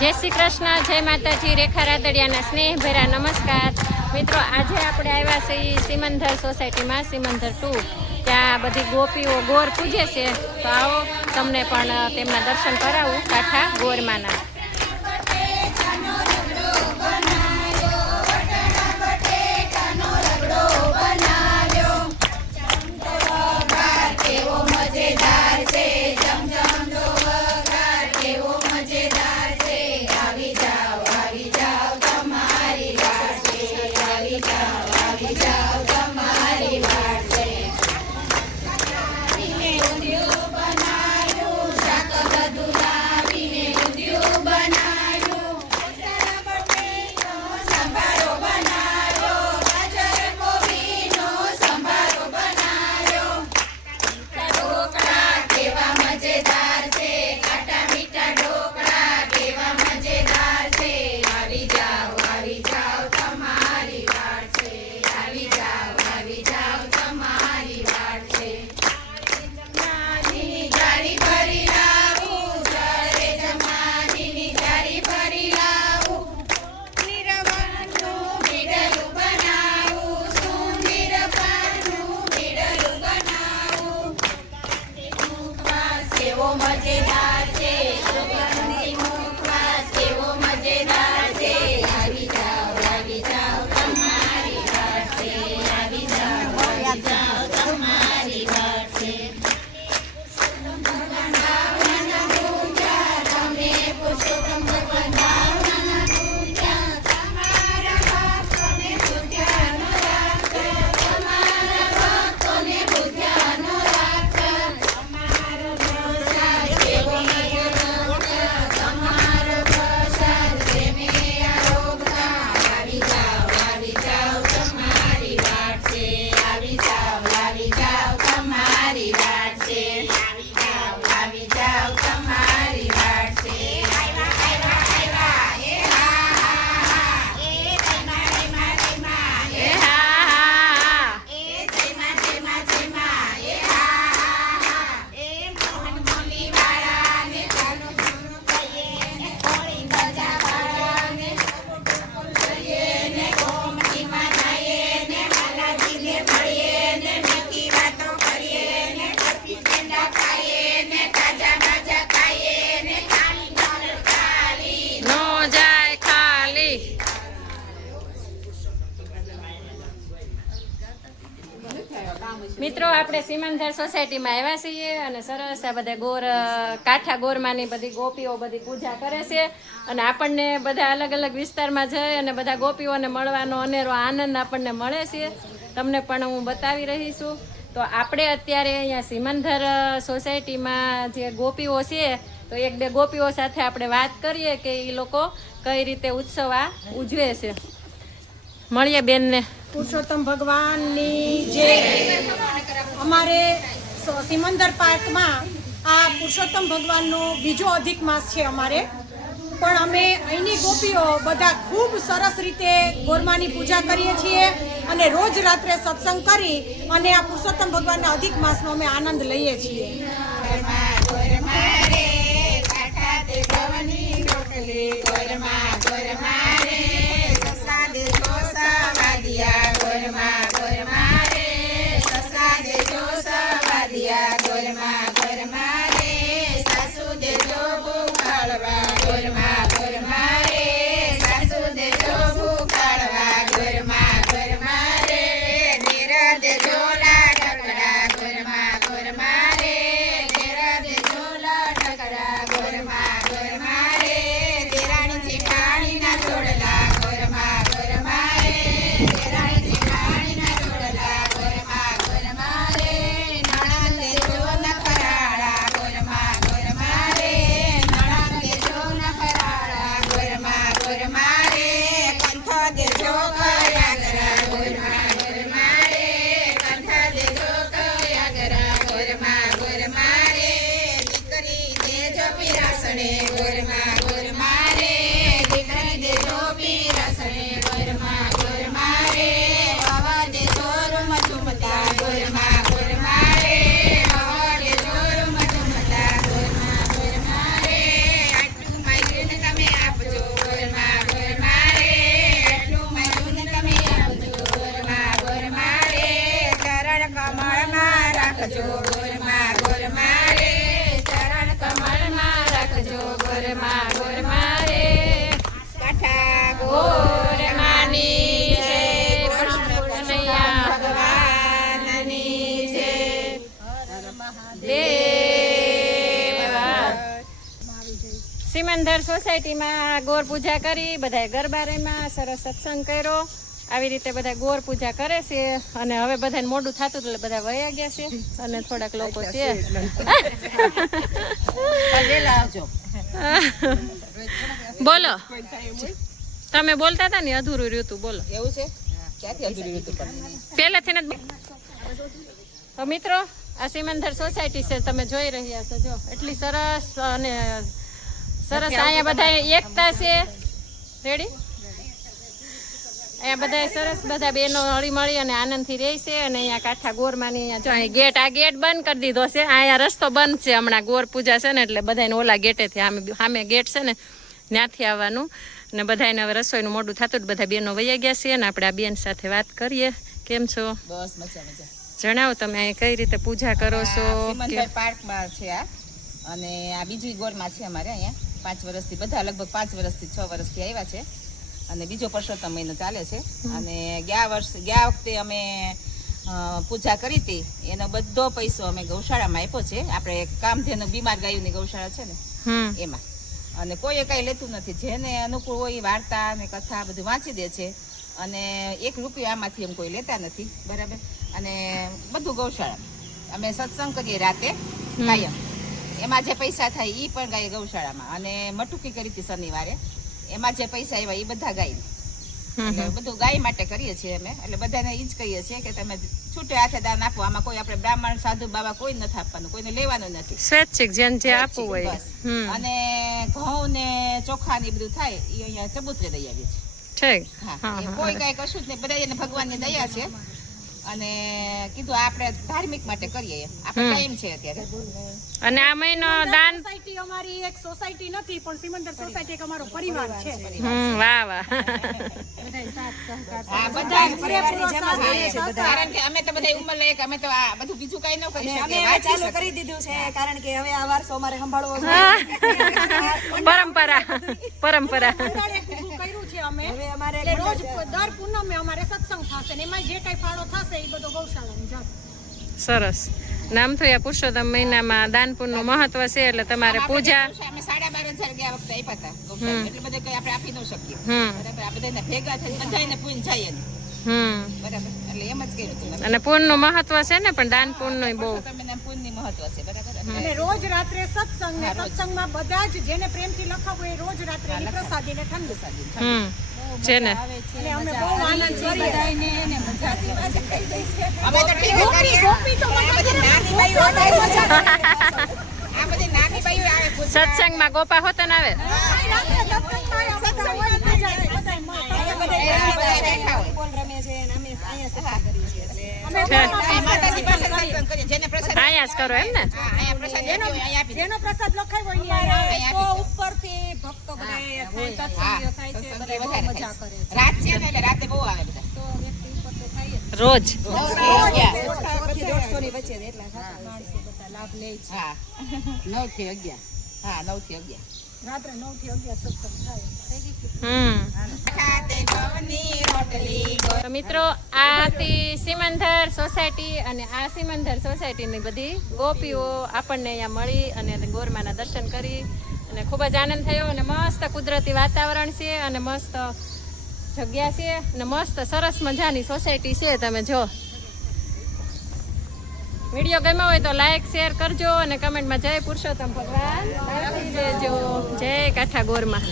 જય શ્રી કૃષ્ણ, જય માતાજી, રેખા રાદડિયાના સ્નેહભેરા નમસ્કાર મિત્રો। આજે આપણે આવ્યા છીએ સિમંદર સોસાયટીમાં, સિમંદર 2। ત્યાં બધી ગોપીઓ ગોર પૂજે છે, તો આવો તમને પણ તેમના દર્શન કરાવું કાંઠા ગોરમાના। મિત્રો આપણે સિમંદર સોસાયટીમાં આવ્યા છીએ અને સરસ આ બધા ગોર કાંઠા ગોરમાની બધી ગોપીઓ બધી પૂજા કરે છે અને આપણને બધા અલગ અલગ વિસ્તારમાં જઈ અને બધા ગોપીઓને મળવાનો અનેરો આનંદ આપણને મળે છે। તમને પણ હું બતાવી રહી છું। તો આપણે અત્યારે અહીંયા સિમંદર સોસાયટીમાં જે ગોપીઓ છે, તો એક બે ગોપીઓ સાથે આપણે વાત કરીએ કે એ લોકો કઈ રીતે ઉત્સવ આ ઉજવે છે। મળીએ બેનને। પુરુષોત્તમ ભગવાનની જય। અમારે સિમંદર પાર્કમાં આ પુરુષોત્તમ ભગવાનનો બીજો અધિક માસ છે અમારે, પણ અમે અહીંની ગોપીઓ બધા ખૂબ સરસ રીતે ગોરમાની પૂજા કરીએ છીએ અને રોજ રાત્રે સત્સંગ કરી અને આ પુરુષોત્તમ ભગવાનના અધિક માસનો અમે આનંદ લઈએ છીએ। ગોરમાં રે કાઠા ગોરમાની છે કનૈયા ભગવાનની છે દેવા. સિમંદર સોસાયટીમાં ગોર પૂજા કરી, બધાએ ગરબા રમ્યા, સરસ સત્સંગ કર્યો. આવી રીતે બધા ગોર પૂજા કરે છે અને હવે બધાને મોડું થતું એટલે બધા વયા ગયા છે અને થોડાક લોકો છે. બોલો, તમે બોલતા હતા ને અધૂરું રહ્યું હતું, બોલો. એવું છે? ક્યાંથી અધૂરી ઋતુ પર? પહેલેથી ને તો મિત્રો, આ સિમંદર સોસાયટી છે, તમે જોઈ રહ્યા છો. જો એટલી સરસ અને સરસ અહીંયા બધા એકતા છે. રેડી? અહીંયા બધા સરસ બધા બહેનો હળી મળી અને આનંદથી રહે છે. અને અહીંયા કાઠા ગોરમાંની અહીંયા જો અહીં ગેટ, આ ગેટ બંધ કરી દીધો છે. અહીંયા રસ્તો બંધ છે હમણાં, ગોર પૂજા છે ને એટલે બધાને ઓલા ગેટેથી સામે ગેટ છે ને ત્યાંથી આવવાનું. અને બધાને હવે રસોઈનું મોડું થતું, બધા બહેનો વૈયા ગયા છે. અને આપણે આ બેન સાથે વાત કરીએ. કેમ છો? બસ મજા મજા. જણાવો તમે અહીં કઈ રીતે પૂજા કરો છો? સિમંદર પાર્કમાં છે આ, અને આ બીજી ગોરમાં છે અમારે અહીંયા 5 વર્ષથી, બધા લગભગ 5 વર્ષથી 6 વર્ષથી આવ્યા છે. અને બીજો પરસોત્તમ મહિનો ચાલે છે. અને ગયા વખતે અમે પૂજા કરી હતી, એનો બધો પૈસો અમે ગૌશાળામાં આપ્યો છે. આપણે કામધેનુ બીમાર ગાયોની ગૌશાળા છે ને એમાં. અને કોઈએ કઈ લેતું નથી, જેને અનુકૂળ હોય એ વાર્તા અને કથા બધું વાંચી દે છે. અને 1 રૂપિયો આમાંથી એમ કોઈ લેતા નથી, બરાબર. અને બધું ગૌશાળામાં અમે સત્સંગ કરીએ રાતે કાયમ. એમાં જે પૈસા થાય એ પણ ગાય ગૌશાળામાં. અને મટુકી કરી હતી શનિવારે, એમાં જે પૈસા આવ્યા એ બધા ગાય, એટલે બધું ગાય માટે કરીએ છીએ અમે. એટલે બધાને ઈ જ કહીએ છીએ કે તમે છૂટે હાથે દાન આપો. આમાં કોઈ આપણે બ્રાહ્મણ સાધુ બાબા કોઈ નથી આપવાનું, કોઈને લેવાનું નથી, સ્વૈચ્છિક જેને જે આપવું હોય. અને ઘઉં ને ચોખા ને બધું થાય એ અહીંયા ચબૂતરે દઈ આવીએ છીએ. ઠીક. હા, એ કોઈ કઈ કશું જ નહીં, બધા એને ભગવાનની દયા છે. અને કીધું આપણે ધાર્મિક માટે કરીએ, આપણે ટાઈમ છે અત્યારે. અને આ મહિનો દાન સોસાયટી અમારી એક સોસાયટી નથી, પણ સિમંદર સોસાયટી એક અમારો પરિવાર છે. વાહ વાહ. હા, બધા પૂરેપૂરો સાથ આપે છે. કારણ કે અમે તો બધા ઉંમર લાયક, અમે તો આ બધું બીજું કઈ ન કરી શકીએ. અમે ચાલુ કરી દીધું છે કારણ કે હવે આ વારસો અમારે સંભાળવો છે. પરંપરા કર્યું છે અમે. હવે અમારે એટલે રોજ દર પૂનમે અમારે સત્સંગ થશે ને એમાં જે કઈ ફાળો થશે એ બધો ગૌશાળામાં જશે. સરસ. નામ થયું આ પુરુષોત્તમ મહિનામાં દાન પુણ્યનું મહત્વ છે એટલે તમારે પૂજા. અમે 12,500 ગયા વખતે આપ્યા હતા, એટલે બધે કઈ આપણે આપી ન શકીએ, બરાબર. આ બધાને ભેગા થઈ બધાને પૂન જાય ને, બરાબર. એટલે એમ જ કર્યું હતું. અને પુણ્યનું મહત્વ છે ને, પણ દાન પુણ્યનું બહુ પુણ્યની મહત્વ છે, બરાબર. અને રોજ રાત્રે સત્સંગ ને સત્સંગમાં બધા જ જેને પ્રેમથી લખાવું એ રોજ રાત્રે એની પ્રસાદી ને ઠંડુ છે ને. એટલે અમે બહુ આનંદ કરીએ. અમે તો ટીવી કરીએ. ગોપી તો આ બધી નાની બાઈઓ આવે, આ બધી નાની બાઈઓ આવે સત્સંગમાં ગોપા હોતા ને આવે. ફૂટબોલ રમે છે અને અમે અહીંયા સત્સંગ કરીએ છીએ એટલે માતાજી પાસે સત્સંગ કરીએ. જેને પ્રસાદ અહીંયા જ કરો એમ ને. અહીંયા પ્રસાદ આપ્યો હોય અહીંયા આપી દે. જેનો પ્રસાદ લખાયો હોય ને સો ઉપરથી ભક્તો બધા સત્સંગીઓ થાય છે, બધા બહુ મજા કરે છે. રાત છે ને એટલે રાતે બહુ આવે બધા. 100 વ્યક્તિ ઉપર તો થાય જ. રોજ. 100 થી 150 ની વચ્ચે એટલા થતા હોય છે. બધા લાભ લે છે. હા, 9 થી 11. હા, 9 થી 11. રાત્રે 9 થી 11 સત્સંગ થાય. ખાતે ઘઉંની રોટલી. તો મિત્રો, આ હતી સિમંદર સોસાયટી. અને આ સિમંદર સોસાયટીની બધી ગોપીઓ આપણને અહીંયા મળી અને ગોરમાના દર્શન કરી અને ખૂબ જ આનંદ થયો. અને મસ્ત કુદરતી વાતાવરણ છે અને મસ્ત જગ્યા છે અને મસ્ત સરસ મજાની સોસાયટી છે. તમે જો વિડીયો ગમ્યો હોય તો લાઈક શેર કરજો અને કમેન્ટમાં જય પુરુષોત્તમ ભગવાન લખી દેજો. જય કાઠા ગોરમાં.